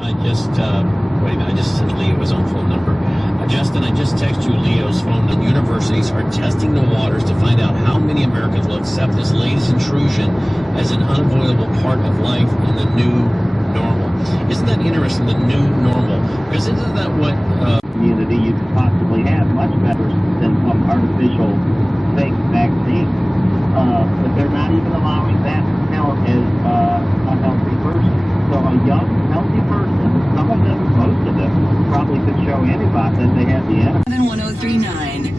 Wait a minute, I just sent Leo his own phone number. Justin, I just texted you Leo's phone. The universities are testing the waters to find out how many Americans will accept this latest intrusion as an unavoidable part of life in the new normal. Isn't that interesting, the new normal? Because isn't that what... community you could possibly have much better than some artificial fake vaccine. But they're not even allowing that to count as a healthy person. So a young, healthy person, some of them, most of them, probably could show anybody that they have the antibody. 1039.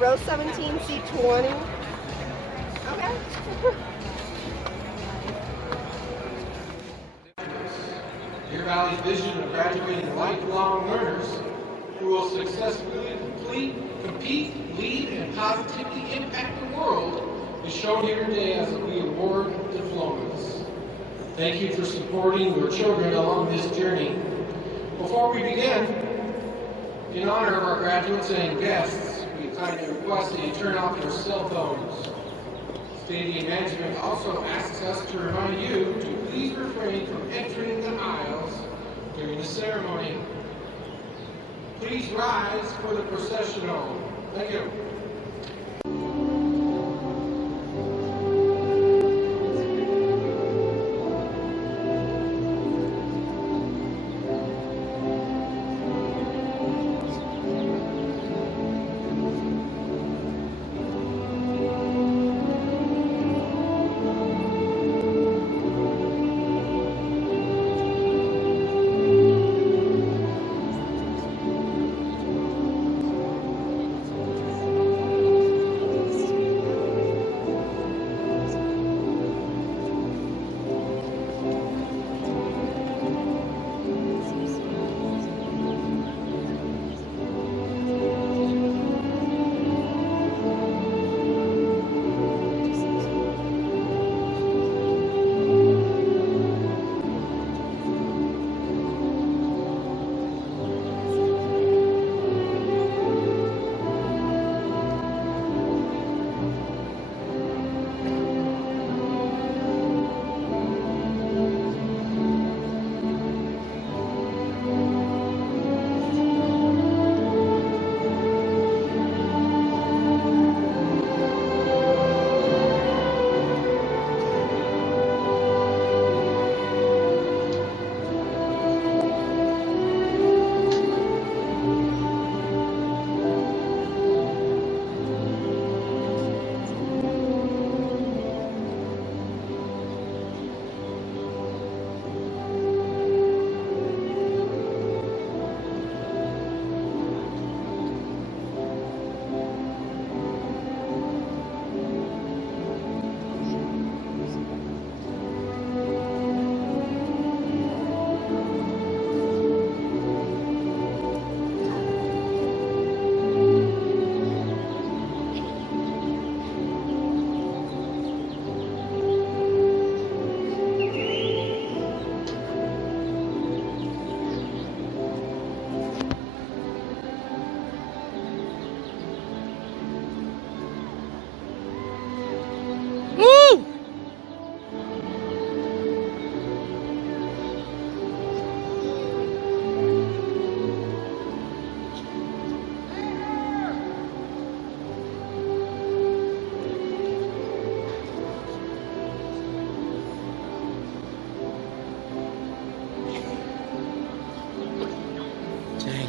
Row 17, seat 20. Okay. Deer Valley's vision of graduating lifelong learners who will successfully compete, lead, and positively impact the world is shown here today as we award diplomas. Thank you for supporting your children along this journey. Before we begin, in honor of our graduates and guests, we kindly request that you turn off your cell phones. Stadium management also asks us to remind you to please refrain from entering the aisles during the ceremony. Please rise for the processional. Thank you.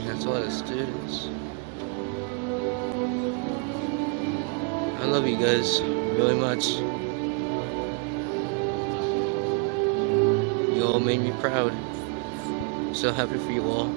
That's a lot of students. I love you guys really much. all made me proud. So happy for you all.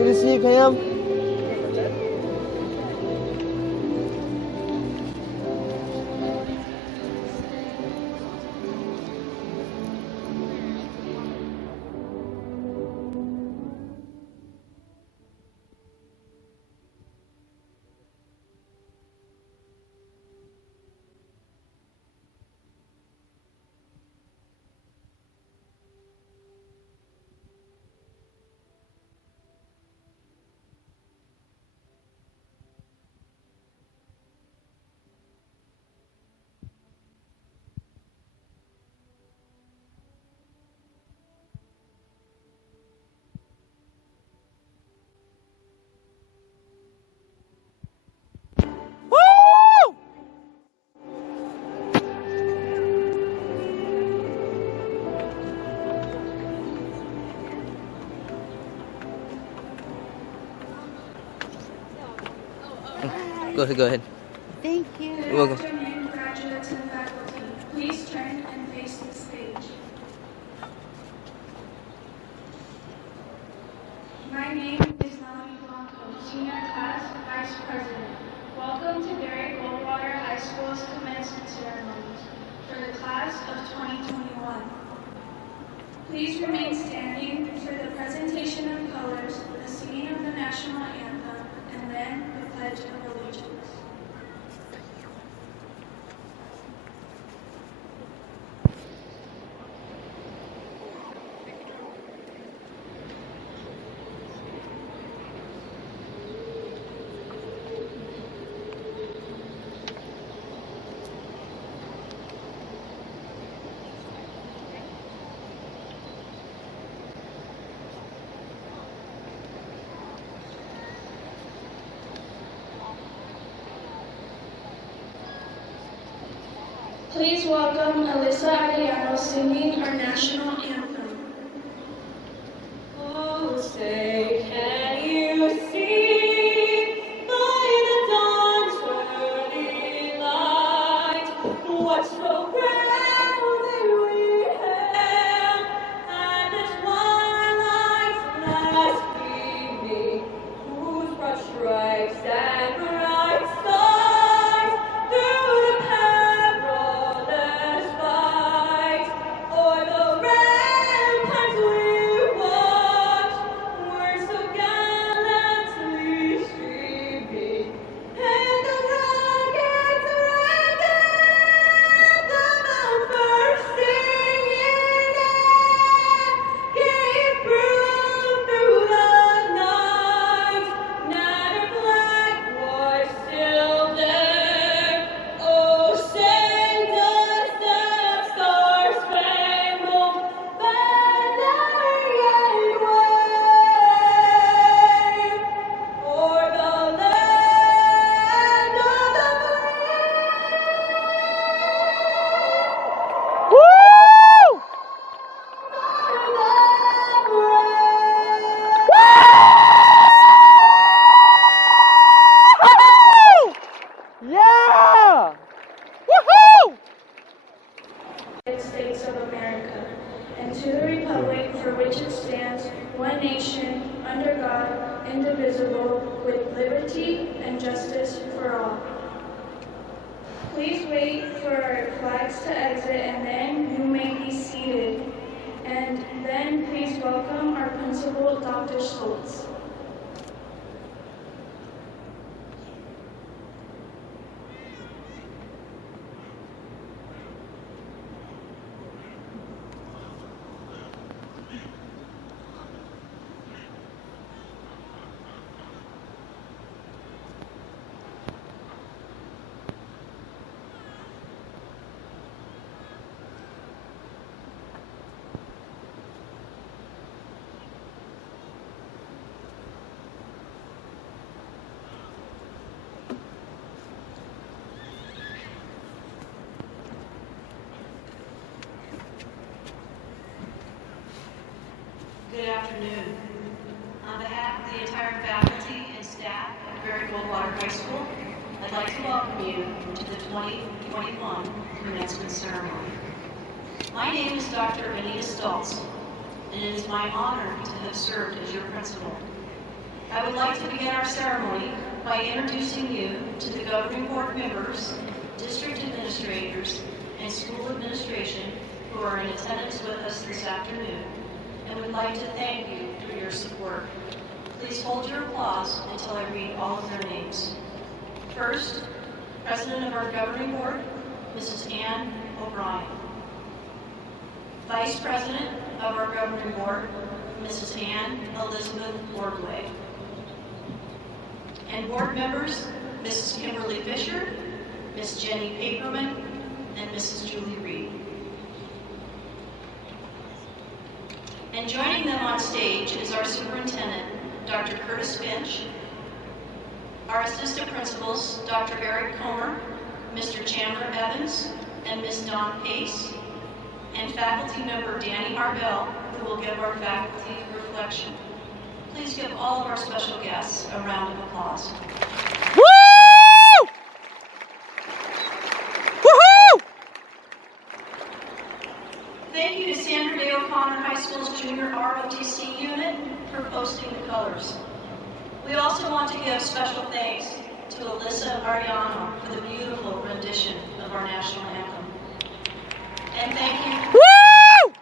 Good to see you, Cam. Go ahead. Thank you. You're welcome. Good afternoon, graduates and faculty. Please turn and face the stage. My name is Melanie Blanco, Senior Class Vice President. Welcome to Barry Goldwater High School's commencement ceremonies for the class of 2021. Please remain standing for the presentation of colors, the singing of the national anthem, and then the Pledge of Allegiance. Please welcome Alyssa Arellano singing our national anthem. Oh, say, can you see by the dawn's early light what so proudly we hailed, and its twilight's last gleaming, whose broad stripes and bright stars through the perilous fight o'er the ramparts we watched were so gallantly streaming, and the rockets rang anthem of bursting in air gave proof through the night that our flag was still there. Oh, say does that star-spangled banner yet wave o'er the land of the Yeah! Woohoo! United States of America, and to the republic for which it stands, one nation, under God, indivisible, with liberty and justice for all. Please wait for our flags to exit, and then you may be seated. And then please welcome our principal, Dr. Stoltz. Good afternoon. On behalf of the entire faculty and staff at Barry Goldwater High School, I'd like to welcome you to the 2021 commencement ceremony. My name is Dr. Anita Stoltz, and it is my honor to have served as your principal. I would like to begin our ceremony by introducing you to the governing board members, district administrators, and school administration who are in attendance with us this afternoon, and would like to thank you for your support. Please hold your applause until I read all of their names. First, President of our governing board, Mrs. Ann O'Brien. Vice President of our governing board, Mrs. Ann Elizabeth Ordway. And board members, Mrs. Kimberly Fisher, Miss Jenny Paperman, and Mrs. Julie Reed. And joining them on stage is our superintendent, Dr. Curtis Finch, our assistant principals, Dr. Eric Comer, Mr. Chandler Evans, and Miss Dawn Pace, and faculty member Danny Harbell, who will give our faculty reflection. Please give all of our special guests a round of applause. Woo! Woohoo! Thank you to Sandra Day O'Connor High School's Junior ROTC unit for posting the colors. We also want to give special thanks to Alyssa Arellano for the beautiful rendition of our national anthem. And thank you. Woo!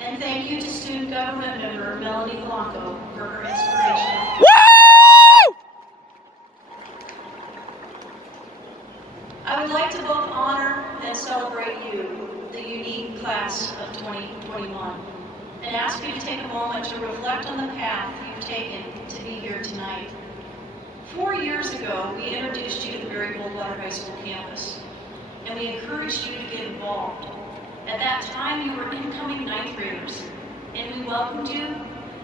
And thank you to student government member Melanie Blanco for her inspiration. Woo! I would like to both honor and celebrate you, the unique class of 2021, and ask you to take a moment to reflect on the path you've taken to be here tonight. 4 years ago, we introduced you to the Barry Goldwater High School campus, and we encouraged you to get involved. At that time, you were incoming ninth graders, and we welcomed you,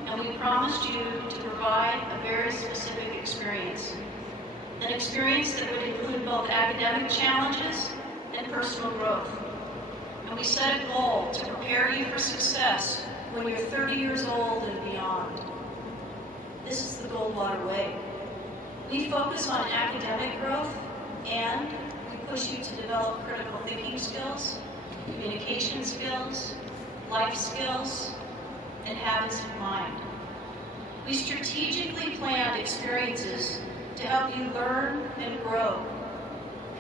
and we promised you to provide a very specific experience. an experience that would include both academic challenges and personal growth. And we set a goal to prepare you for success when you're 30 years old and beyond. This is the Goldwater way. We focus on academic growth, and we push you to develop critical thinking skills, communication skills, life skills, and habits of mind. We strategically planned experiences to help you learn and grow,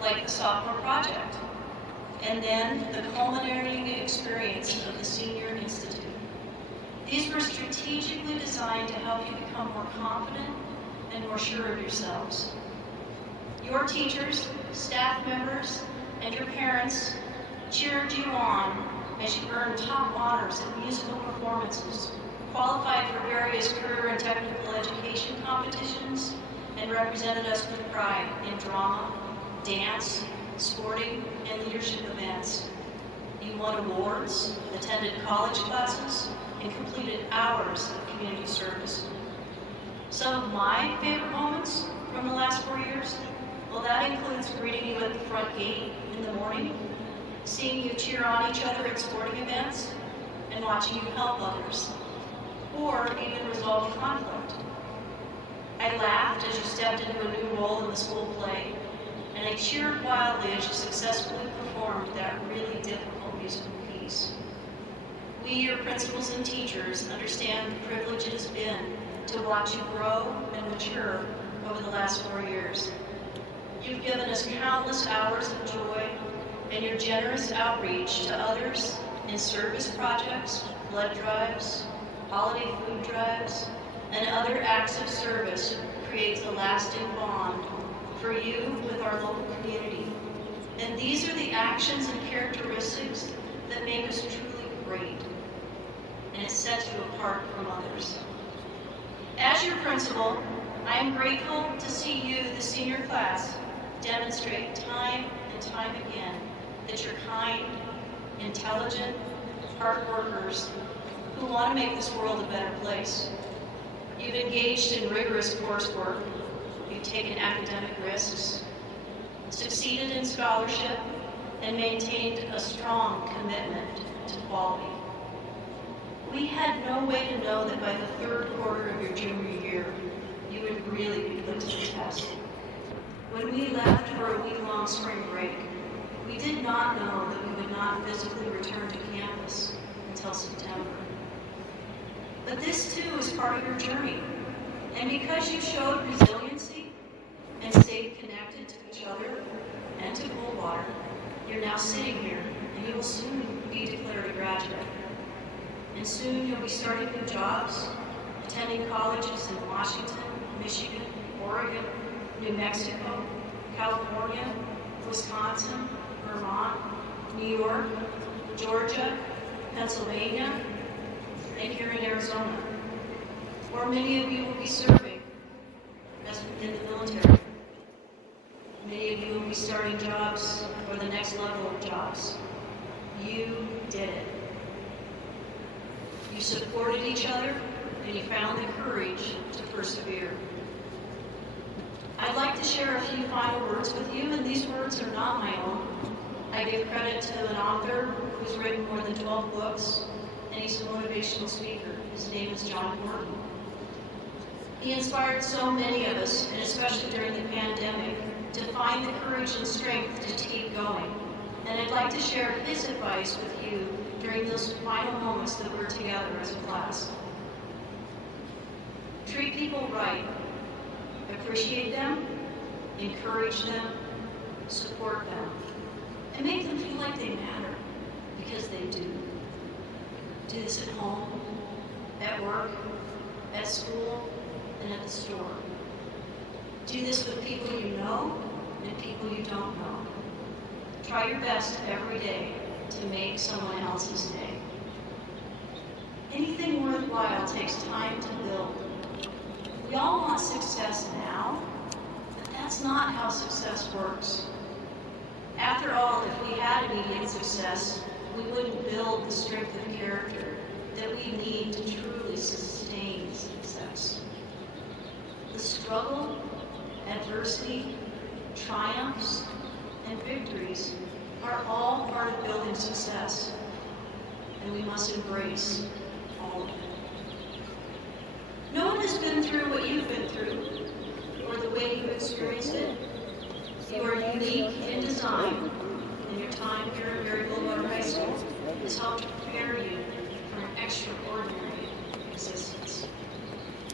like the sophomore project, and then the culminating experience of the Senior Institute. These were strategically designed to help you become more confident and more sure of yourselves. Your teachers, staff members, and your parents cheered you on as you earned top honors in musical performances, qualified for various career and technical education competitions, and represented us with pride in drama, dance, sporting, and leadership events. You won awards, attended college classes, and completed hours of community service. Some of my favorite moments from the last 4 years, well, that includes greeting you at the front gate in the morning, seeing you cheer on each other at sporting events, and watching you help others, or even resolve conflict. I laughed as you stepped into a new role in the school play, and I cheered wildly as you successfully performed that really difficult musical piece. We, your principals and teachers, understand the privilege it has been to watch you grow and mature over the last 4 years. You've given us countless hours of joy, and your generous outreach to others in service projects, blood drives, holiday food drives, and other acts of service creates a lasting bond for you with our local community. And these are the actions and characteristics that make us truly great, and it sets you apart from others. As your principal, I am grateful to see you, the senior class, demonstrate time and time again that you're kind, intelligent, hard workers who want to make this world a better place. You've engaged in rigorous coursework, you've taken academic risks, succeeded in scholarship, and maintained a strong commitment to quality. We had no way to know that by the third quarter of your junior year, you would really be put to the test. When we left for a week-long spring break, we did not know that we would not physically return to campus until September. But this too is part of your journey. And because you showed resiliency and stayed connected to each other and to Goldwater, you're now sitting here, and you will soon be declared a graduate. And soon you'll be starting new jobs, attending colleges in Washington, Michigan, Oregon, New Mexico, California, Wisconsin, Vermont, New York, Georgia, Pennsylvania, and here in Arizona, where many of you will be serving as in the military. Many of you will be starting jobs or the next level of jobs. You did it. You supported each other, and you found the courage to persevere. I'd like to share a few final words with you, and these words are not my own. I give credit to an author who's written more than 12 books, and he's a motivational speaker. His name is John Horton. He inspired so many of us, and especially during the pandemic, to find the courage and strength to keep going. And I'd like to share his advice with you during those final moments that we're together as a class. Treat people right. Appreciate them, encourage them, support them, and make them feel like they matter, because they do. Do this at home, at work, at school, and at the store. Do this with people you know and people you don't know. Try your best every day to make someone else's day. Anything worthwhile takes time to build. We all want success now, but that's not how success works. After all, if we had immediate success, we wouldn't build the strength of character that we need to truly sustain success. The struggle, adversity, triumphs, and victories are all part of building success, and we must embrace all of it. No one has been through what you've been through, or the way you've experienced it. You are unique in design, and your time here at Barry Goldwater High School has helped prepare you for an extraordinary existence.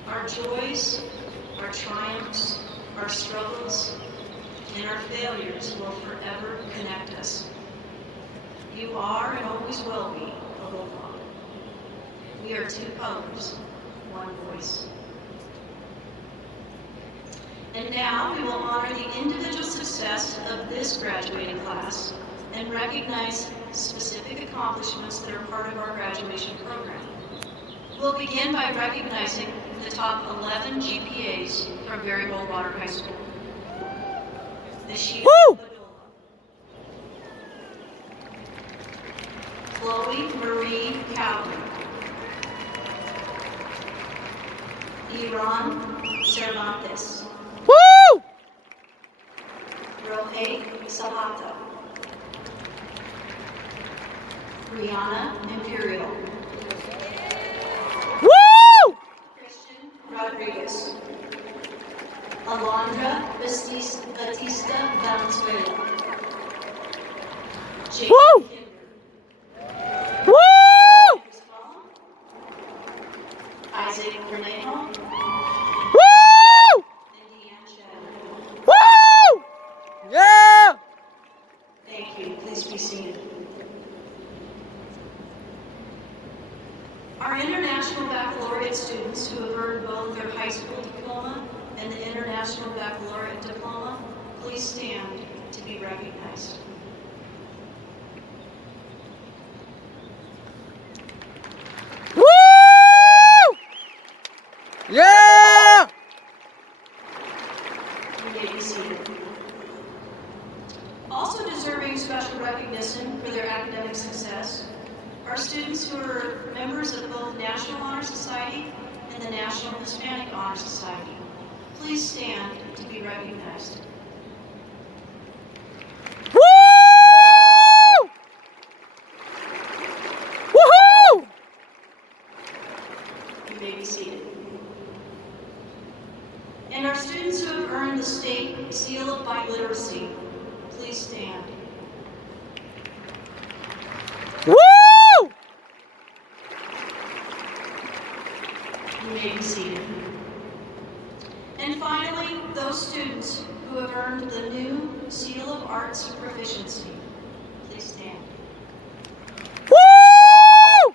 Our joys, our triumphs, our struggles, and our failures will forever connect us. You are and always will be a bulldog. We are two colors, one voice. And now we will honor the individual success of this graduating class and recognize specific accomplishments that are part of our graduation program. We'll begin by recognizing the top 11 GPAs from Barry Goldwater High School. Nishida Badola, Chloe Marie Cowley, Iran Cervantes, Woo! Rohey Sabata, Rihanna Imperial, Woo! Christian Rodriguez, Alondra Batista Valenzuela, Jake Woo! Kinder, Woo! Isaac Renejo, Woo! and Deanne Shannon. Woo! Yeah! Thank you. Please be seated. Our International Baccalaureate students who have earned both their high school diploma and the International Baccalaureate diploma, please stand to be recognized. Woo! Yeah! You may be seated. Also deserving special recognition for their academic success are students who are members of both National Honor Society and the National Hispanic Honor Society. Please stand to be recognized. Woo! Woohoo! You may be seated. And our students who have earned the State Seal of Biliteracy, please stand. Woo! You may be seated. And finally, those students who have earned the new Seal of Arts Proficiency, please stand. Woo!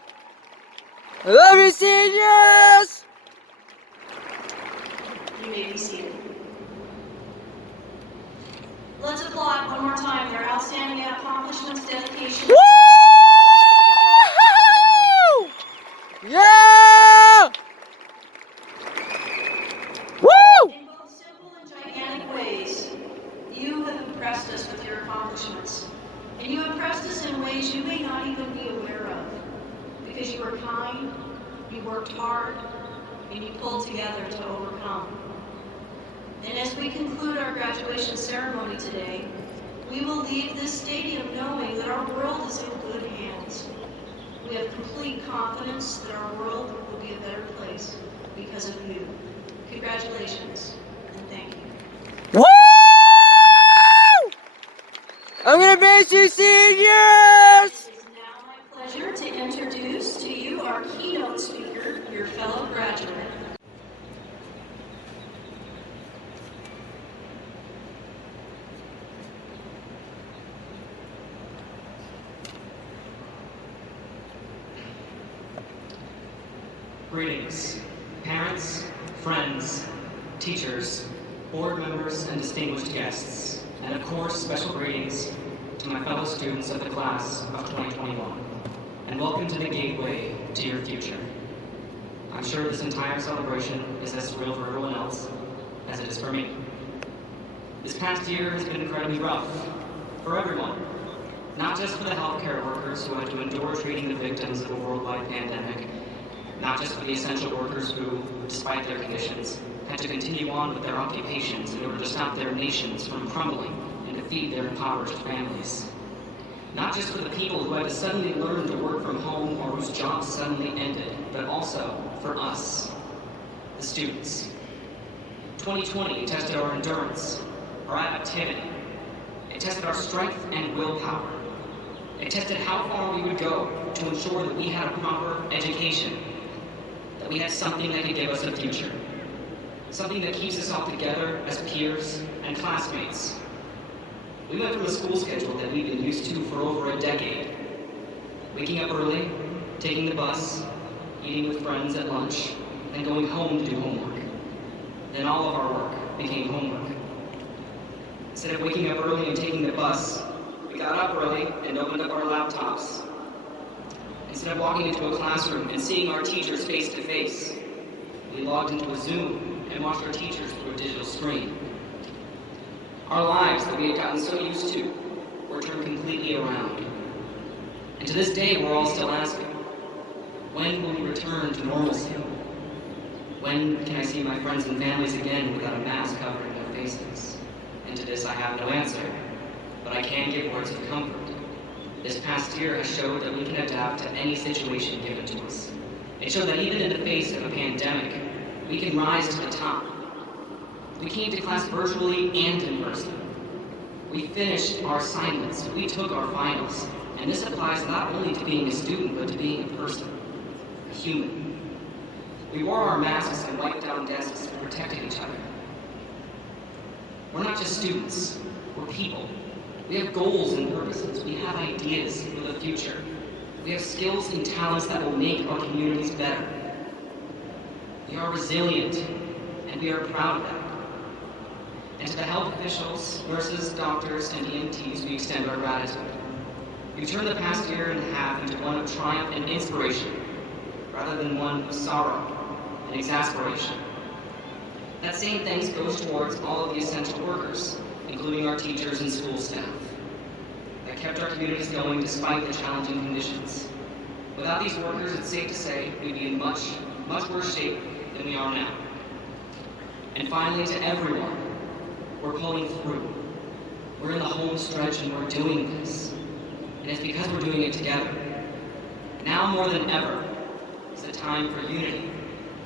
I love you, seniors! You may be seated. Let's applaud one more time their outstanding accomplishments, dedication. Woo! Yeah! Woo! In both simple and gigantic ways, you have impressed us with your accomplishments. And you impressed us in ways you may not even be aware of. Because you were kind, you worked hard, and you pulled together to overcome. And as we conclude our graduation ceremony today, we will leave this stadium knowing that our world is in good hands. We have complete confidence that our world will be a better place because of you. Congratulations, and thank you. Woo! I'm gonna miss you, seniors! It is now my pleasure to introduce to you our keynote speaker, your fellow graduate. Greetings, parents, friends, teachers, board members, and distinguished guests, and of course, special greetings to my fellow students of the class of 2021, and welcome to the gateway to your future. I'm sure this entire celebration is as surreal for everyone else as it is for me. This past year has been incredibly rough for everyone, not just for the healthcare workers who had to endure treating the victims of a worldwide pandemic, not just for the essential workers who, despite their conditions, had to continue on with their occupations in order to stop their nations from crumbling and to feed their impoverished families. Not just for the people who had to suddenly learn to work from home or whose jobs suddenly ended, but also for us, the students. 2020 tested our endurance, our adaptivity. It tested our strength and willpower. It tested how far we would go to ensure that we had a proper education, that we had something that could give us a future, something that keeps us all together as peers and classmates. We went through a school schedule that we've been used to for over a decade. Waking up early, taking the bus, eating with friends at lunch, and going home to do homework. Then all of our work became homework. Instead of waking up early and taking the bus, we got up early and opened up our laptops. Instead of walking into a classroom and seeing our teachers face to face, we logged into a Zoom and watched our teachers through a digital screen. Our lives that we had gotten so used to were turned completely around. And to this day, we're all still asking, when will we return to normalcy? When can I see my friends and families again without a mask covering their faces? And to this I have no answer, but I can give words of comfort. This past year has showed that we can adapt to any situation given to us. It showed that even in the face of a pandemic, we can rise to the top. We came to class virtually and in person. We finished our assignments, we took our finals, and this applies not only to being a student, but to being a person, a human. We wore our masks and wiped down desks and protected each other. We're not just students, we're people. We have goals and purposes, we have ideas for the future. We have skills and talents that will make our communities better. We are resilient, and we are proud of that. And to the health officials, nurses, doctors, and EMTs, we extend our gratitude. You've turned the past year and a half into one of triumph and inspiration, rather than one of sorrow and exasperation. That same thanks goes towards all of the essential workers, including our teachers and school staff, that kept our communities going despite the challenging conditions. Without these workers, it's safe to say we'd be in much, much worse shape than we are now. And finally, to everyone, we're pulling through. We're in the home stretch and we're doing this. And it's because we're doing it together. Now more than ever, it's a time for unity,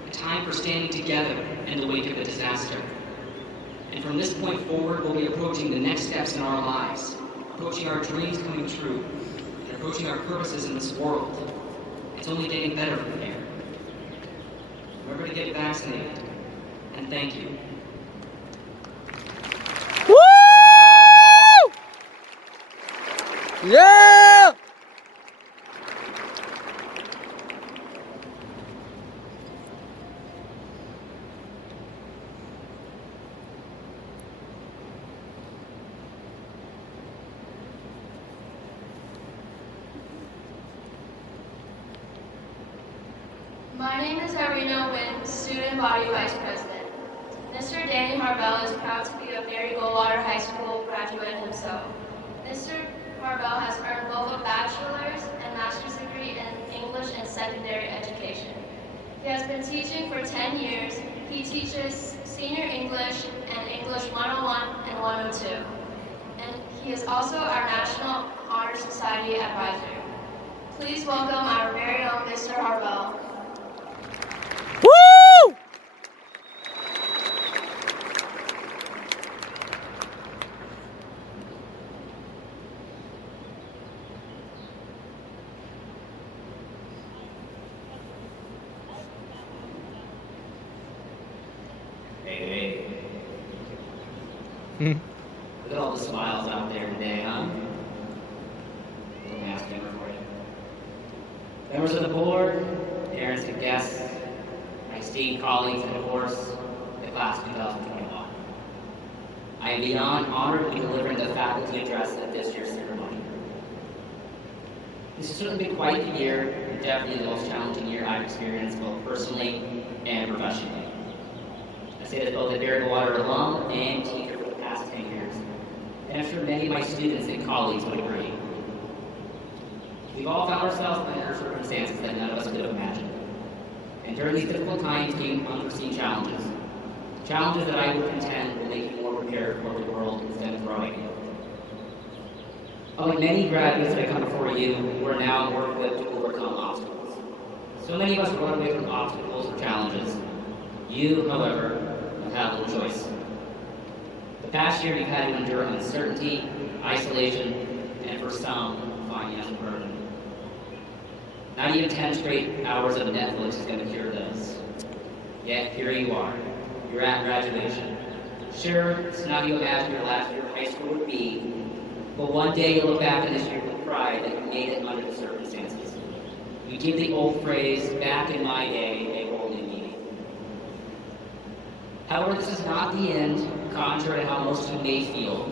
a time for standing together in the wake of a disaster. And from this point forward, we'll be approaching the next steps in our lives, approaching our dreams coming true, and approaching our purposes in this world. It's only getting better from here. Remember to get vaccinated, and thank you. Woo! Yeah! My name is Irina Wynn, Student Body Vice President. Mr. Danny Harbell is proud to be a Barry Goldwater High School graduate himself. Mr. Harbell has earned both a bachelor's and master's degree in English and secondary education. He has been teaching for 10 years. He teaches senior English and English 101 and 102. And he is also our National Honor Society advisor. Please welcome our very own Mr. Harbell. Woo! Hey. Look at all the smiles out there today, huh? A little mask number for you. Members of the board, parents and guests, my esteemed colleagues and of course, the class of 2021. I am beyond honored to be delivering the faculty address at this year's ceremony. This has certainly been quite the year, and definitely the most challenging year I've experienced both personally and professionally. I say this both a Barry Goldwater alum and teacher for the past 10 years, and I'm sure many of my students and colleagues would agree. We've all found ourselves under circumstances that none of us could have imagined. And during these difficult times came unforeseen challenges. Challenges that I would contend will make you more prepared for the world instead of throwing you. Unlike many graduates that have come before you, who are now more equipped to overcome obstacles. So many of us run away from obstacles or challenges. You, however, have had little choice. The past year you've had to endure uncertainty, isolation, and for some, financial burden. Not even 10 straight hours of Netflix is going to cure those. Yet here you are. You're at graduation. Sure, it's not how you imagined your last year of high school would be, but one day you'll look back on this year with pride that you made it under the circumstances. You give the old phrase, back in my day, a holy meaning. However, this is not the end, contrary to how most of you may feel.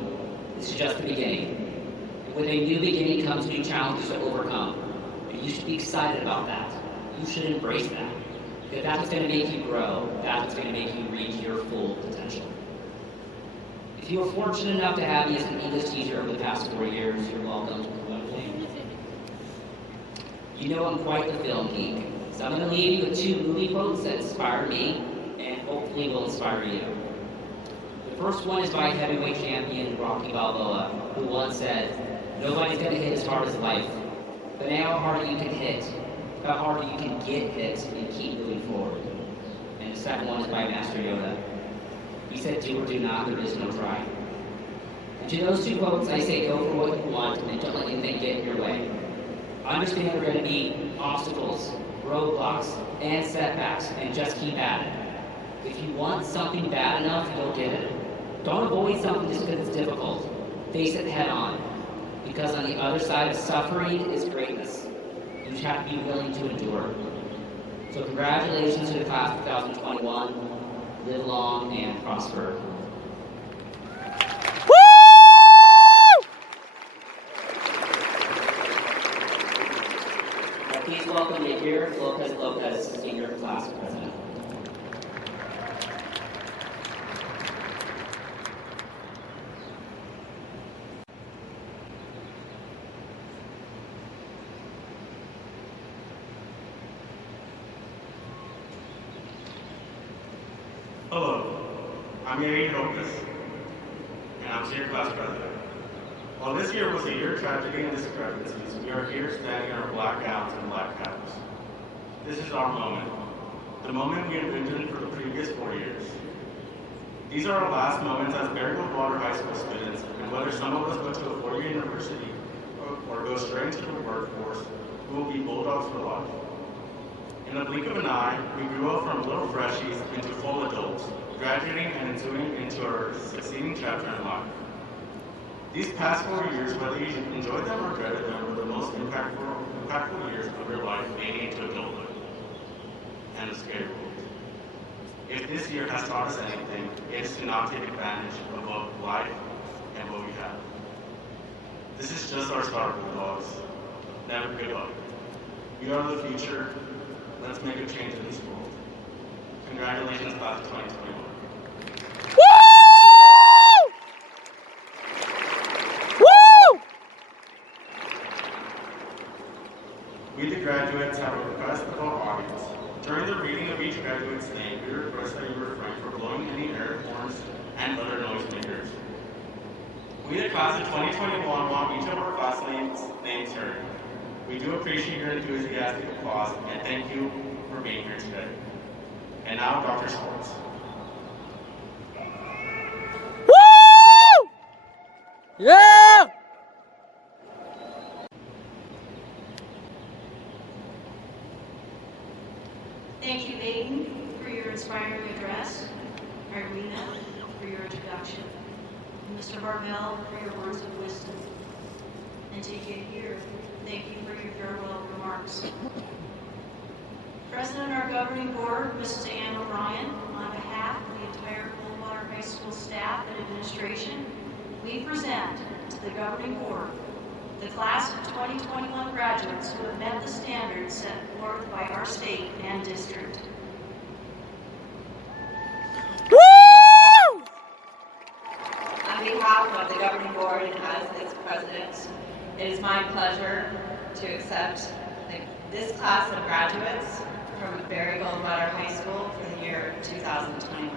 This is just the beginning. With a new beginning comes new challenges to overcome. And you should be excited about that. You should embrace that. Because that's what's going to make you grow. That's what's going to make you reach your full potential. If you were fortunate enough to have me as an English teacher over the past 4 years, you're welcome. You know I'm quite the film geek, so I'm going to leave you with 2 movie quotes that inspire me and hopefully will inspire you. The first one is by heavyweight champion Rocky Balboa, who once said, "Nobody's going to hit as hard as life, but now how hard you can hit, how hard you can get hit and keep moving forward." And the second one is by Master Yoda. He said, "Do or do not, there is no try." And to those 2 quotes, I say go for what you want and don't let anything get in your way. Understand there are going to be obstacles, roadblocks, and setbacks, and just keep at it. If you want something bad enough, you'll get it. Don't avoid something just because it's difficult. Face it head on. Because on the other side of suffering is greatness. You just have to be willing to endure. So congratulations to the class of 2021. Live long and prosper. Please welcome Yair Lopez, Senior Class President. Hello, I'm Yair Lopez, and I'm Senior Class President. While this year was a year of tragedy and discrepancies, we are here standing in our black gowns and black caps. This is our moment, the moment we have envisioned for the previous 4 years. These are our last moments as Barry Goldwater High School students, and whether some of us go to a 4-year university or go straight into the workforce, we will be bulldogs for life. In the blink of an eye, we grew up from little freshies into full adults, graduating and entering into our succeeding chapter in life. These past 4 years, whether you enjoyed them or dreaded them, were the most impactful years of your life leading into adulthood and the scary world. If this year has taught us anything, it is to not take advantage of both life and what we have. This is just our start, Bulldogs. Never give up. We are the future. Let's make a change in this world. Congratulations, class of 2021. We, the graduates, have a request of our audience. During the reading of each graduate's name, we request that you refrain from blowing any air horns and other noisemakers. We, the class of 2021, want each of our classmates' names heard. We do appreciate your enthusiastic applause and thank you for being here today. And now, Dr. Schwartz. Woo! Yeah! Thank you, Aiden, for your inspiring address, Irina, for your introduction, and Mr. Barbell for your words of wisdom. And to Yair, thank you for your farewell remarks. President of our governing board, Mrs. Ann O'Brien, on behalf of the entire Goldwater High School staff and administration, we present to the governing board the class of 2021 graduates who have met the standards set forth by our state and district. Woo! On behalf of the governing board and as its president, it is my pleasure to accept this class of graduates from Barry Goldwater High School for the year 2021.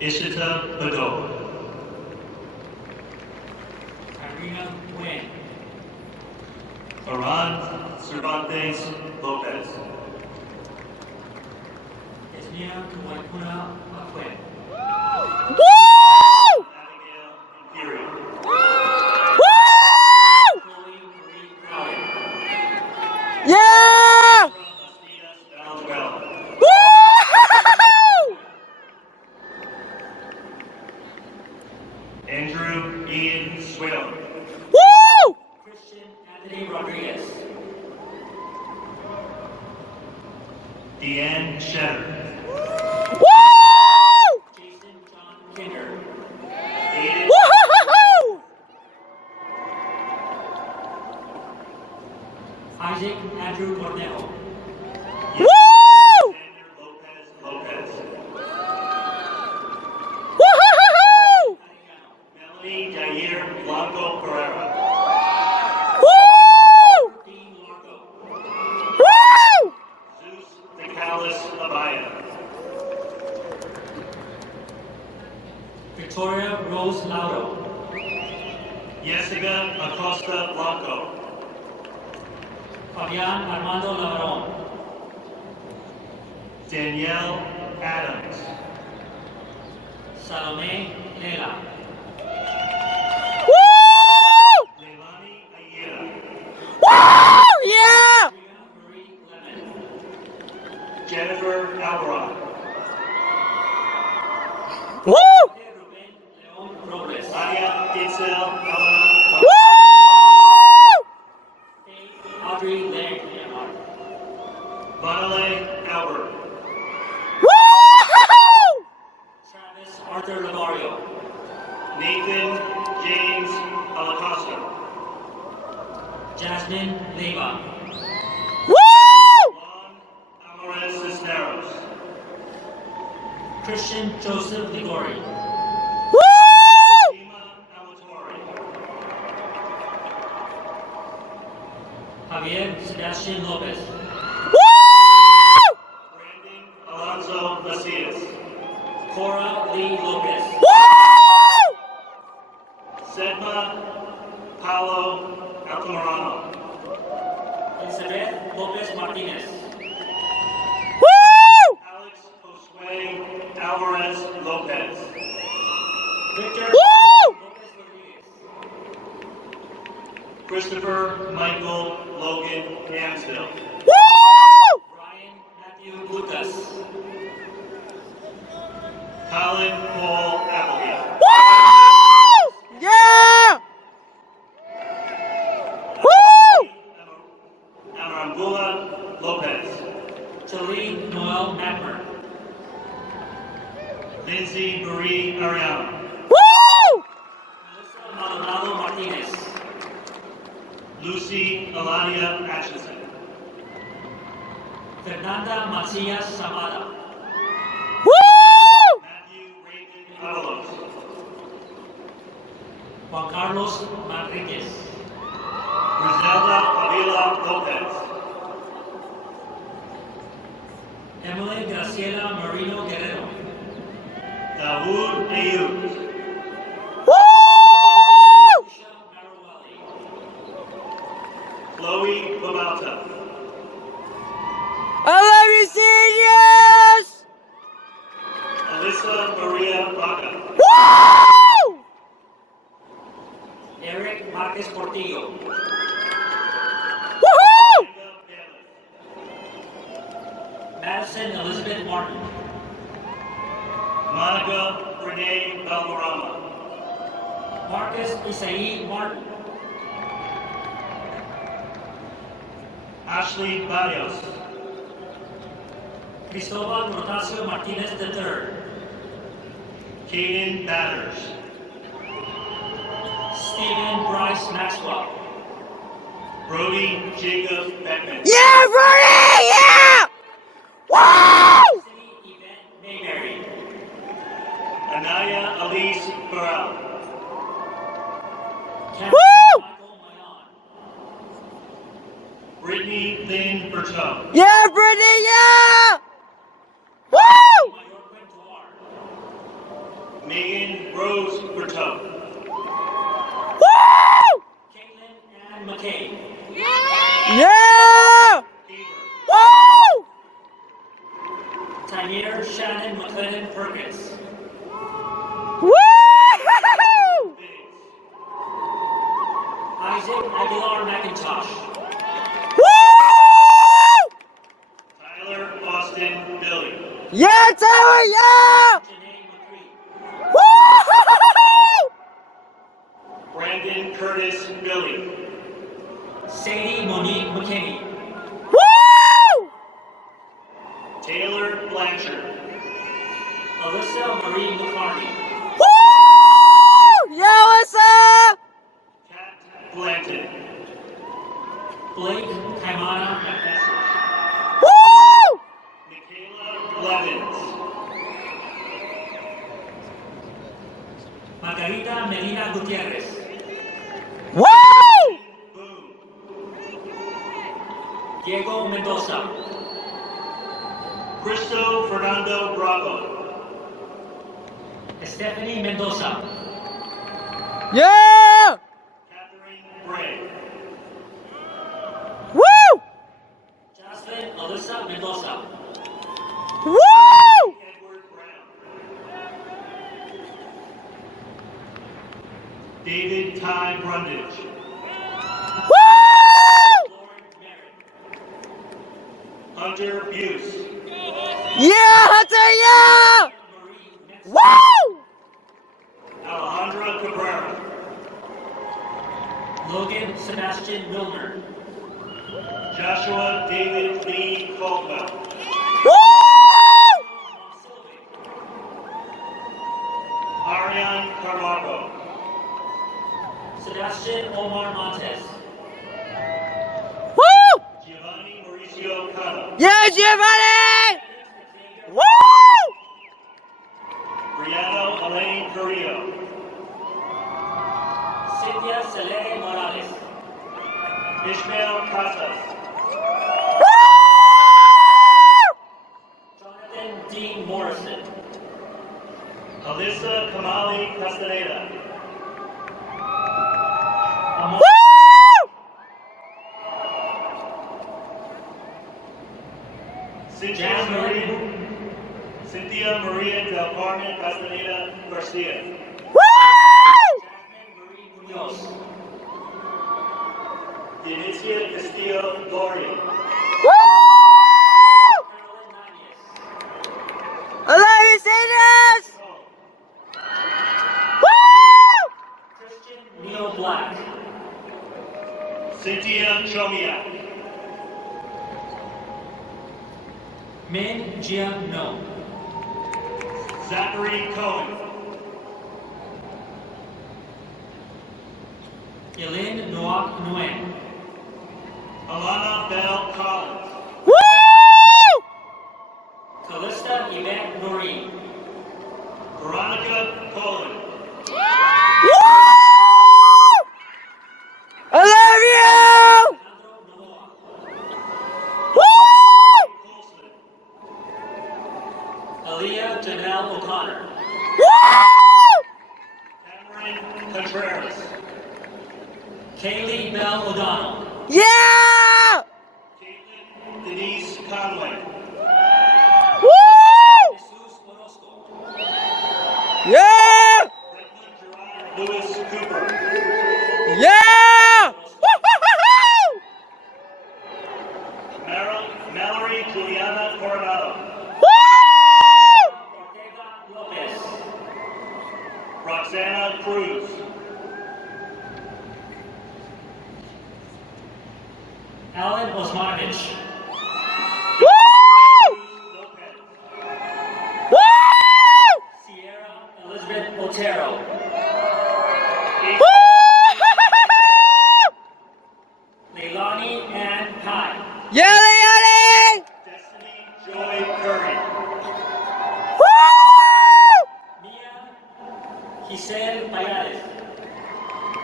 Ishita Badola. Irina Nguyen. Aran Cervantes Lopez. Esmia Kumaikuna Akwen. Woo! Abigail Imperial. Woo! Chloe Marie Crowley. Yeah! Bastidas Valenzuela. Woo! Andrew Ian Swale. Woo! Christian Anthony Rodriguez. Deanne Shetter. Woo! Jason John Kinder. Aiden Woo! Isaac Andrew Cornejo. Woo! Alexander Lopez Lopez. Woo! Melanie Jair Blanco Pereira. Woo! Dean Largo. Woo! Zeus Nicalis Abaya. Victoria Rose Lauro. Jessica Acosta Blanco. Fabian Armando Lavarón. Danielle Adams. Salome Lela. Woo! Leilani Ayera. Woo! Yeah! Andrea Marie Lemon. Jennifer Alvarado. Woo! Ruben León Robles. Maria Itzel Alvarado. Woo! Audrey Lang Leonard. Vanale Albert. Woo! Travis Arthur Lavario. Nathan James Alacosta. Jasmine Leva. Woo! Juan Alvarez Cisneros. Christian Joseph Ligori. Woo! Dima Alatorre. Javier Sebastian Lopez. Woo! Brandon Alonso Macias. Cora Lee Lopez. Woo! Sedma Paulo Altamirano. Elizabeth Lopez Martinez. Woo! Alex Josue Alvarez Lopez. Victor Woo! Lopez Rodriguez. Christopher Michael Logan Hansville. Woo! Brian Matthew Lucas. Colin Paul Applegate. Woo! Yeah! Woo! Amarambula Lopez. Jolie Noel Matmer. Lindsay Marie Ariano. Woo! Melissa Maldonado Martinez. Lucy Alania Atchison. Fernanda Macias Zamada. Woo! Matthew Raymond Avalos. Juan Carlos Manriquez. Griselda Avila Lopez. Emily Graciela Marino Guerrero. Dawood Ayub. Woo! Alicia Marawali. Chloe Babalta. I love you, seniors! Alyssa Maria Baca. Woo! Eric Marquez Portillo. Woohoo! Linda Bailiff. Madison Elizabeth Martin. Monica Renee Valderrama. Marcus Isai Martin. Ashley Barrios. Cristobal Rotacio Martinez III. Caden Batters. Stephen Bryce Maxwell. Brody Jacob Beckman. Yeah, Brody! Yeah! Woo! City Yvette Mayberry. Anaya Elise Burrell. Cameron Woo! Michael Mayon. Brittany Lynn Berteau. Yeah, Brittany, yeah! Woo! Mayorquin Duar. Megan Rose Berto. Woo! Caitlin Ann McKay. Yeah! Woo! Tynier Shannon McLennan Perkins. Woo! Isaac Aguilar McIntosh. Woo! Tyler Austin Billy. Yeah, Taylor, yeah! Janae McCree. Woo! Brandon Curtis Billy. Sadie Monique McKinney. Woo! Taylor Blanchard. Alyssa Marie McCartney. Woo! Yeah, Alyssa! Kat Blanton. Blake Kaimana McPherson. Woo! Michaela Levins. Margarita Melina Gutierrez. Woo! Boone. Diego Mendoza. Cristo Fernando Bravo. Stephanie Mendoza. Yeah! Catherine Bray. Woo! Jocelyn Alyssa Mendoza. Woo! Edward Brown. David Ty Brundage. Woo! Lauren Merritt. Hunter Buse. Yeah, Hunter, yeah! Marie Metzger. Woo! Alejandra Cabrera. Logan Sebastian Milner. Joshua David Lee Caldwell. Woo! Ariane Carmargo. Sebastian Omar Montes. Woo! Giovanni Mauricio Cano. Yeah, Giovanni! Woo! Brianna Elaine Carrillo. Cynthia Celeste Morales. Ishmael Casas. Jonathan Dean Morrison. Alyssa Kamali Castaneda. Amor Woo! Cynthia Maria Del Carmen Castaneda Garcia. Woo! Jasmine Marie Munoz. Denicia Castillo Gloria. Woo! Carolyn Nunez. I love you, Sanders! Woo! Christian Neil Black. Cynthia Chomiak. Min Jian No. Zachary Cohen. Elaine Noak Nguyen. Alana Bell Collins. Woo! Callista Yvette Noreen. Veronica Poland. Woo! I love you! Alejandro Novoa. Woo! Colson. Aaliyah Janelle O'Connor. Woo! Cameron Contreras. Kaylee Bell O'Donnell. Yeah! Caitlin Denise Conway. Woo! Jesus Orozco. Yeah! Brentland Gerard Lewis Cooper. Yeah! Woo-hoo-hoo-hoo! Mallory Juliana Coronado. Woo! Ortega Lopez. Roxana Cruz. Alan Osmanovich. Woo! Lopez. Woo! Sierra Elizabeth Otero. Woo! Leilani Ann Pye. Yeah, Leonie! Destiny Joy Curry. Woo! Mia Giselle Payares.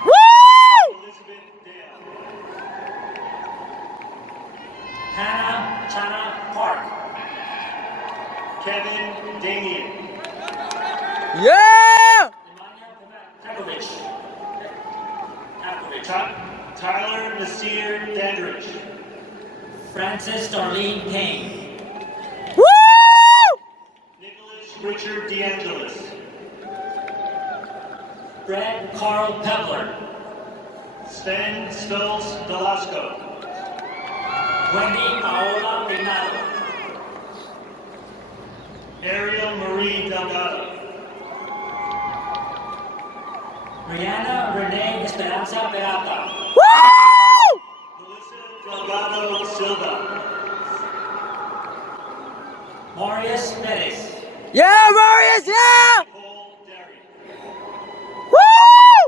Woo! Elizabeth Dale. Hannah Chana Park. Kevin Damien. Yeah! Francis Darlene Kane. Woo! Nicholas Richard DeAngelis. Brett Carl Pepler. Sven Stolz Velasco. Wendy Paola Pignado. Ariel Marie Delgado. Rihanna Renee Esperanza Peralta. Woo! Melissa Delgado Silva. Marius Perez. Yeah, Marius, yeah! Nicole Derry. Woo!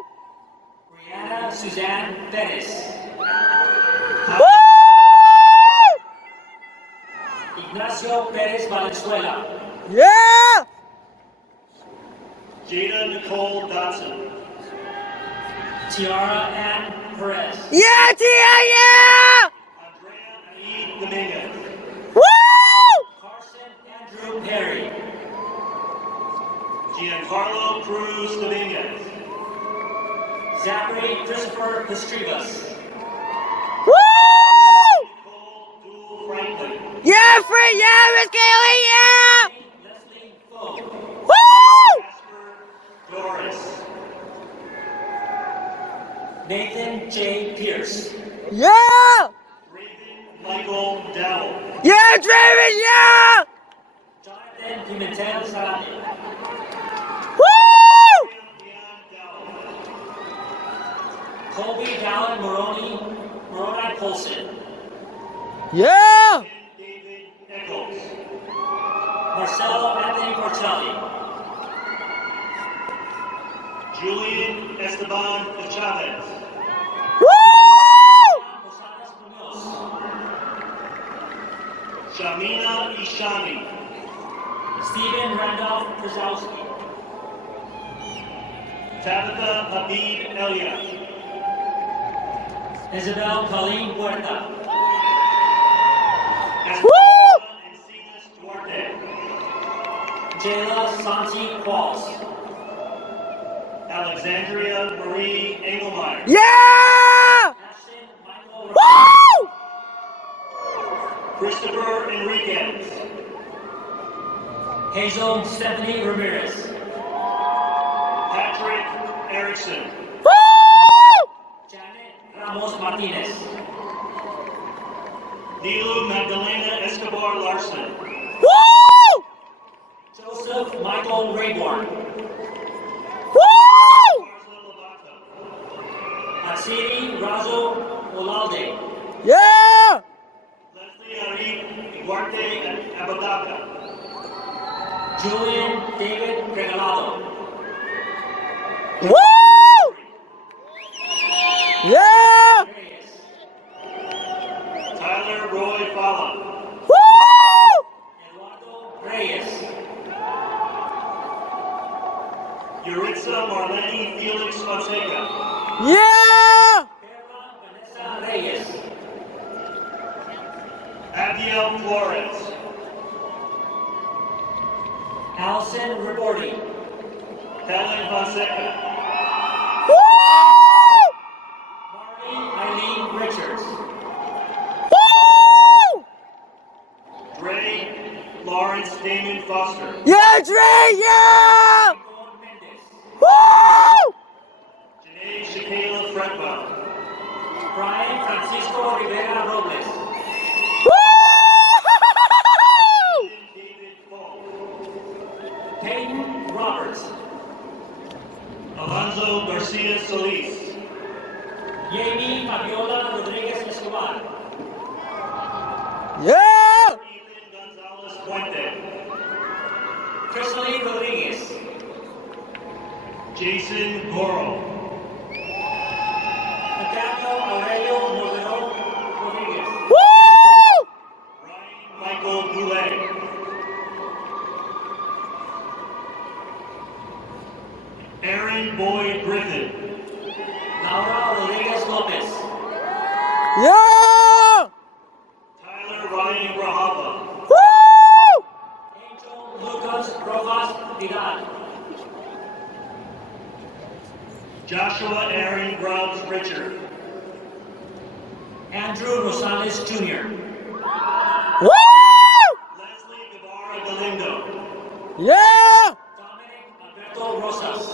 Rihanna Suzanne Perez. Woo! Ignacio Perez Valenzuela. Yeah! Jada Nicole Dotson. Tiara Ann Perez. Yeah, Tia, yeah! Andrea Aid Dominguez. Woo! Carson Andrew Perry. Giancarlo Cruz Dominguez. Zachary Christopher Pestrivas. Woo! Nicole Dual Franklin. Yeah, Free, yeah, Miss Kaylee, yeah! Leslie Fogg. Woo! Jasper Doris. Nathan J. Pierce. Yeah! Raven Michael Dowell. Yeah, Draven, yeah! Jonathan Pimentel Zarate. Woo! Dion Dowell. Colby Dallin Moroni Polson. Yeah! David Eccles. Marcelo Anthony Porcelli. Julian Esteban Chavez. Woo! Posadas Munoz. Shamina Ishani. Stephen Randolph Krasowski. Tabitha Habib Elliott. Isabel Colleen Huerta. Woo! Encinas Duarte. Jayla Santi Qualls. Alexandria Marie Engelmeyer. Yeah! Ashton Michael Woo! Christopher Enriquez. Hazel Stephanie Ramirez. Patrick Erickson. Woo! Janet Ramos Martinez. Nilu Magdalena Escobar Larson. Woo! Joseph Michael Rayborn. Woo! Marza Lovato. Asiri Razo Olalde. Yeah! Leslie Ari Duarte Apodaca. Julian David Regalado. Woo! Yeah! Reyes. Tyler Roy Fala. Woo! Eduardo Reyes. Yuritsa Marlene Felix Fonseca. Yeah! Perla Vanessa Reyes. Abiel Flores. Allison Ribordi. Helen Fonseca. Woo! Marlene Eileen Richards. Woo! Dre Lawrence Damon Foster. Yeah, Dre, yeah! Nicole Mendez. Woo! Janae Shakayla Fredwell. Brian Francisco Rivera Robles. Woo! David Falk. Peyton Roberts. Alonzo Garcia Solis. Jamie Fabiola Rodriguez Escobar. Yeah! Ethan Gonzalez Puente. Chrisley Rodriguez. Jason Goro. Nathaniel Aurelio Noguero Rodriguez. Woo! Ryan Michael Goulet. Aaron Boyd Griffin. Laura Rodriguez Lopez. Yeah! Tyler Ryan Grahava. Woo! Angel Lucas Rojas Vidal. Joshua Aaron Grubbs Richard. Andrew Rosales Jr. Yeah! Dominic Alberto Rosas.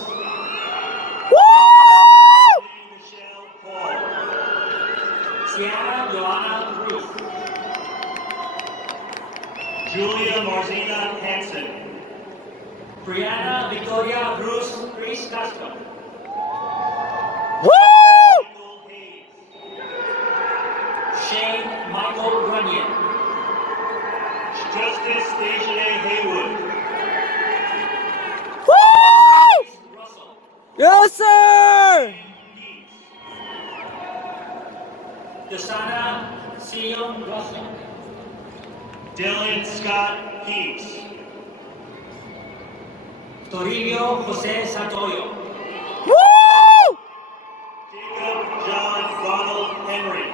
Woo! Michelle Paul. Sienna Joanna Ruth. Julia Marzina Hansen. Brianna Victoria Bruce Chris Castro. Woo! Michael Hayes. Shane Michael Runyon. Justice Stacia Haywood. Woo! Russell. Yes, sir! Desana Sion Russell. Dylan Scott Heaps. Toribio Jose Santoyo. Woo! Jacob John Ronald Henry.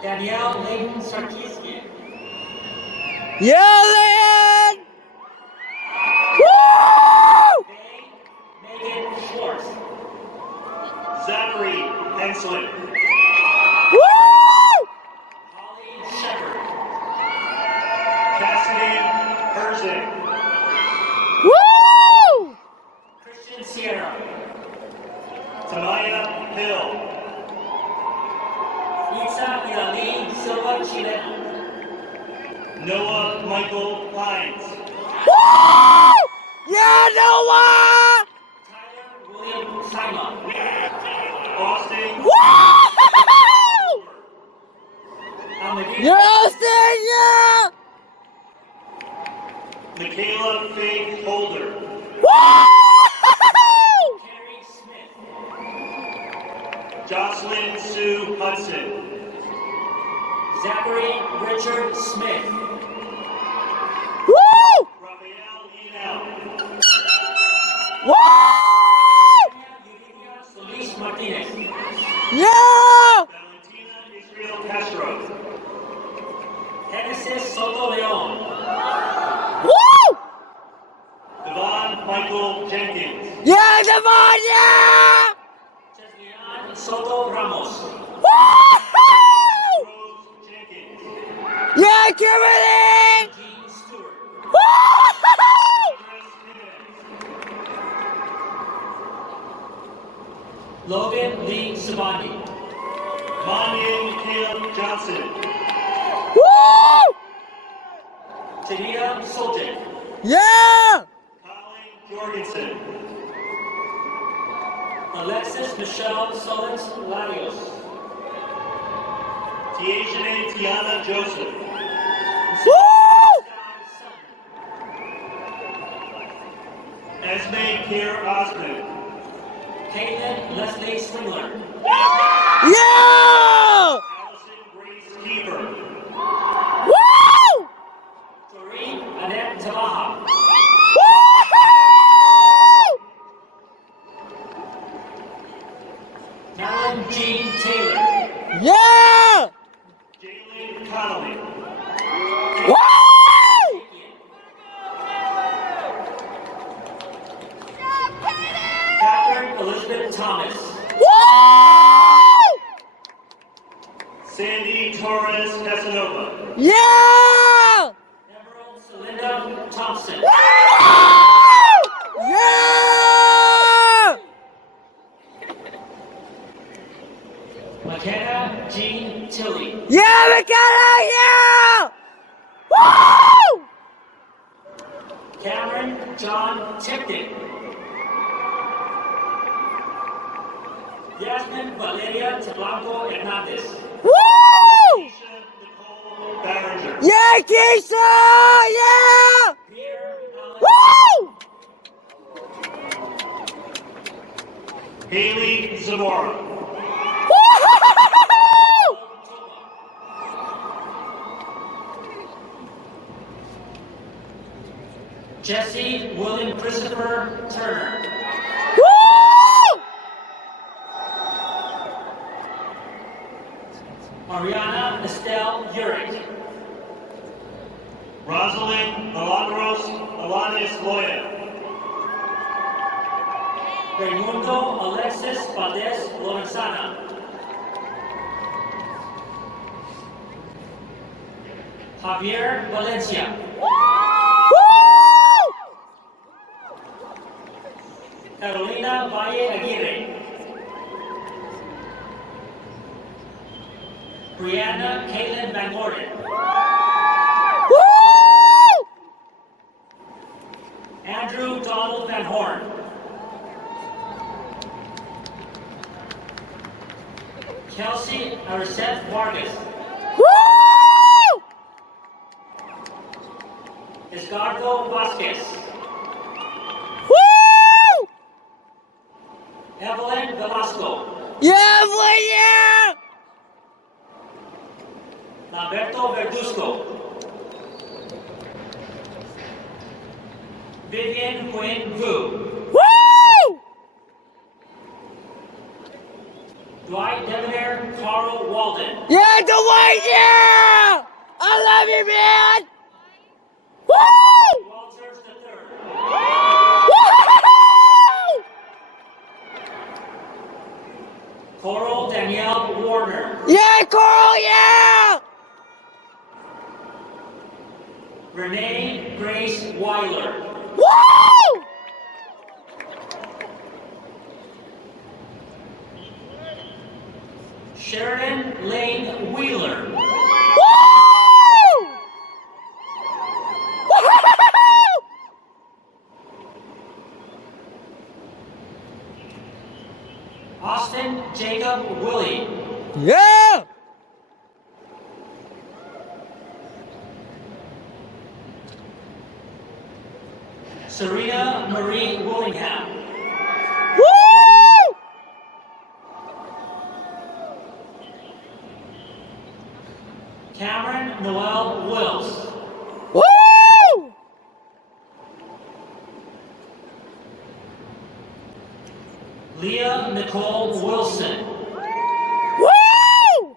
Danielle Lynn Sarkisian. Yeah, Lynn! Woo! Megan Schwartz. Zachary Hensley. Woo! Holly Shepard. Cassidy Herzig. Woo! Christian Sierra. Tamaya Hill. Itza Idali Silva Chileno. Noah Michael Hines. Woo! Yeah, Noah! Tyler William Simon. Austin. Woo! Amadeo Yeah, Austin, yeah! Michaela Faith Holder. Woo! Carrie Smith. Jocelyn Sue Hudson. Zachary Richard Smith. Woo! Raphael Enel. Woo! Yuridia Solis Martinez. Yeah! Valentina Israel Castro. Genesis Soto Leon. Woo! Devon Michael Jenkins. Yeah, Devon, yeah! Cheslian Soto Ramos. Woo! Rose Jenkins. Yeah, Kimberly! Jean Stewart. Woo! Chris Jimenez. Logan Lee Savani. Manya Caleb Johnson. Woo! Tania Soljic. Yeah! Colin Jorgensen. Alexis Michelle Solins Larios. Tiajane Tiana Joseph. Woo! Esme Kier Osmond. Caitlin Leslie Swingler. Yeah! Allison Grace Keeper. Woo! Doreen Annette Tabaha. Woo! Marilyn Jean Taylor. Yeah! Jalen Connolly. Woo! Catherine Elizabeth Thomas. Woo! Sandy Torres Casanova. Yeah! Emerald Celinda Thompson. Woo! Yeah! McKenna Jean Tilley. Yeah, McKenna, yeah! Woo! Cameron John Tipton. Yasmin Valeria Tablanco Hernandez. Woo! Keisha Nicole Barringer. Yeah, Keisha! Yeah! Pierre Allen. Woo! Haley Zamora. Woo! Jesse William Christopher Turner. Woo! Mariana Estelle Uric. Rosalind Alondros Alanis Loya. Raimundo Alexis Valdez Lorenzana. Javier Valencia. Woo! Carolina Valle Aguirre. Brianna Caitlin Van Gordon. Andrew Donald Van Horn. Kelsey Araceth Vargas. Escardo Vasquez. Evelyn Velasco. Yeah, Evelyn, yeah! Lamberto Verduzco. Vivian Nguyen Vu. Woo! Dwight Debonair Carl Walden. Yeah, Dwight, yeah! I love you, man! Woo! Walters III. Woo! Coral Danielle Warner. Yeah, Carl, yeah! Renee Grace Weiler. Woo! Sheridan Lane Wheeler. Woo! Austin Jacob Willie. Yeah! Serena Marie Willingham. Woo! Cameron Noel Wills. Woo! Leah Nicole Wilson. Woo!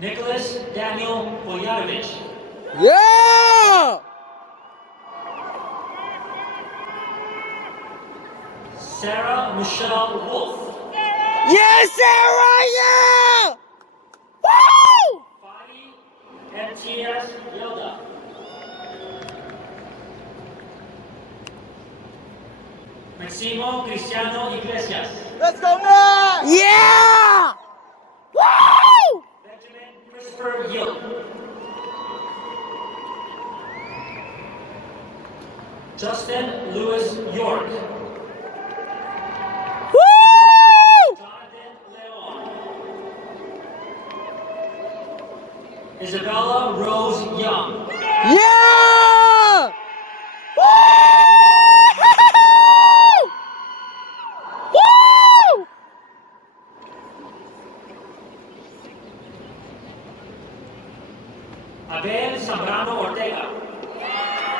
Nicholas Daniel Boyanovich. Yeah! Sarah Michelle Wolf. Yeah, Sarah, yeah! Woo! Fadi MTS Yoda. Maximo Cristiano Iglesias. Let's go, man! Yeah! Woo! Benjamin Christopher Yield. Justin Lewis York. Woo! Jonathan Leon. Isabella Rose Young. Yeah! Woo! Woo! Abel Zambrano Ortega.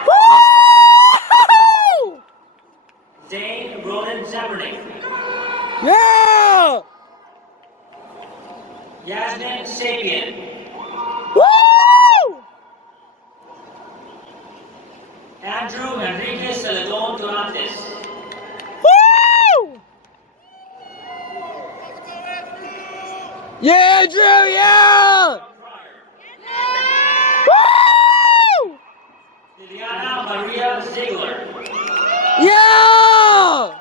Woo! Zane Ronan Zabernik. Yeah! Yasmin Sapien. Woo! Andrew Enrique Celedon Durantes. Woo! Yeah, Drew, yeah! Woo! Liliana Maria Ziegler. Yeah!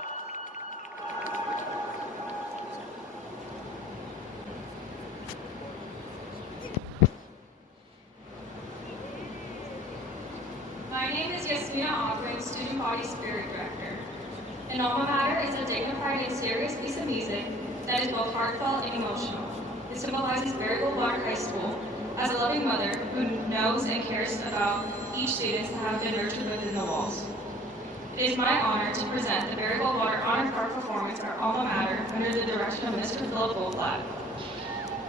My name is Yasmina Ogren, Student Body Spirit Director. An alma mater is a dignified and serious piece of music that is both heartfelt and emotional. It symbolizes Barry Goldwater High School as a loving mother who knows and cares about each student that have been nurtured within the walls. It is my honor to present the Barry Goldwater Honor Card performance, our alma mater, under the direction of Mr. Philip Goldblatt.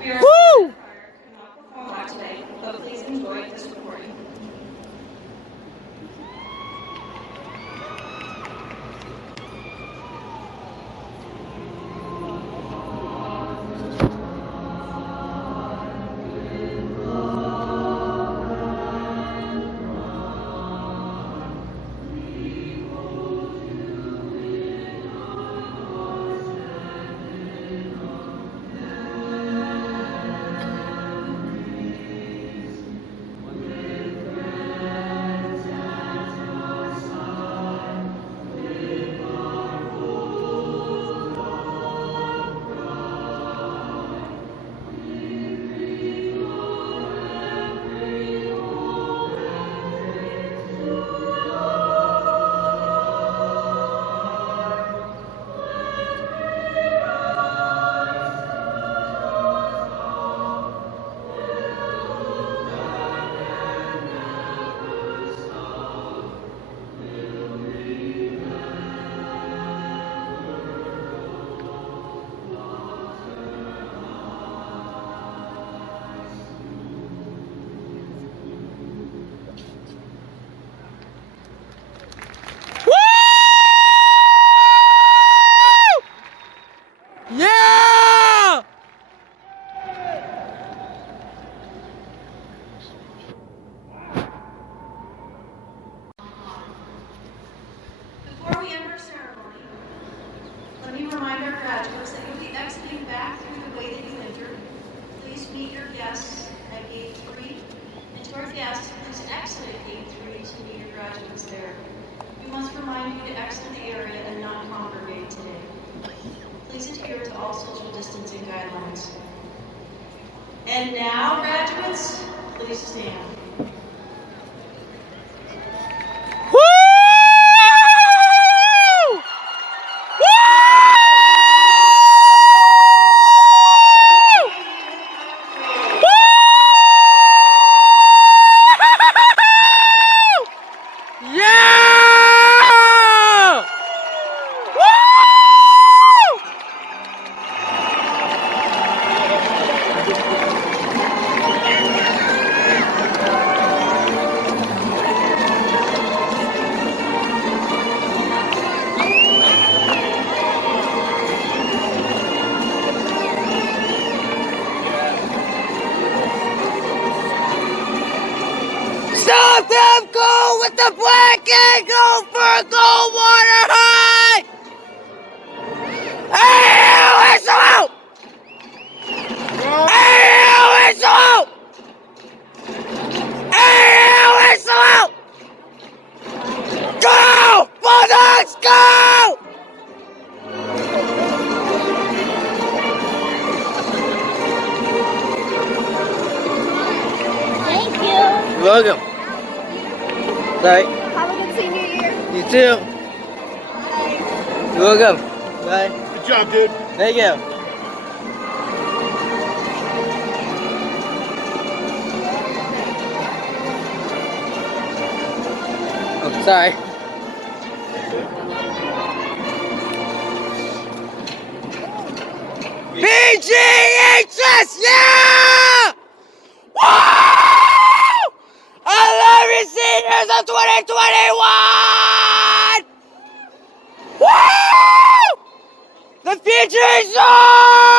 We are sorry the choir could not perform live today, but please enjoy this recording. Before we end our ceremony, let me remind our graduates that you'll be exiting back through the way that you entered. Please meet your guests at gate 3, and to our guests, please exit at gate 3 to meet your graduates there. We must remind you to exit the area and not congregate today. Please adhere to all social distancing guidelines. And now, graduates, please stand. Stop them! Go with the black and go for Goldwater High! Hey, whistle out! Hey, whistle out! Hey, whistle out! Go! Bulldogs, go! Thank you. You're welcome. Sorry. Have a good senior year. You too. You're welcome. Bye. Good job, dude. Thank you. Oh, sorry. BGHS, yeah! Woo! I love you, seniors of 2021! Woo! The future is on!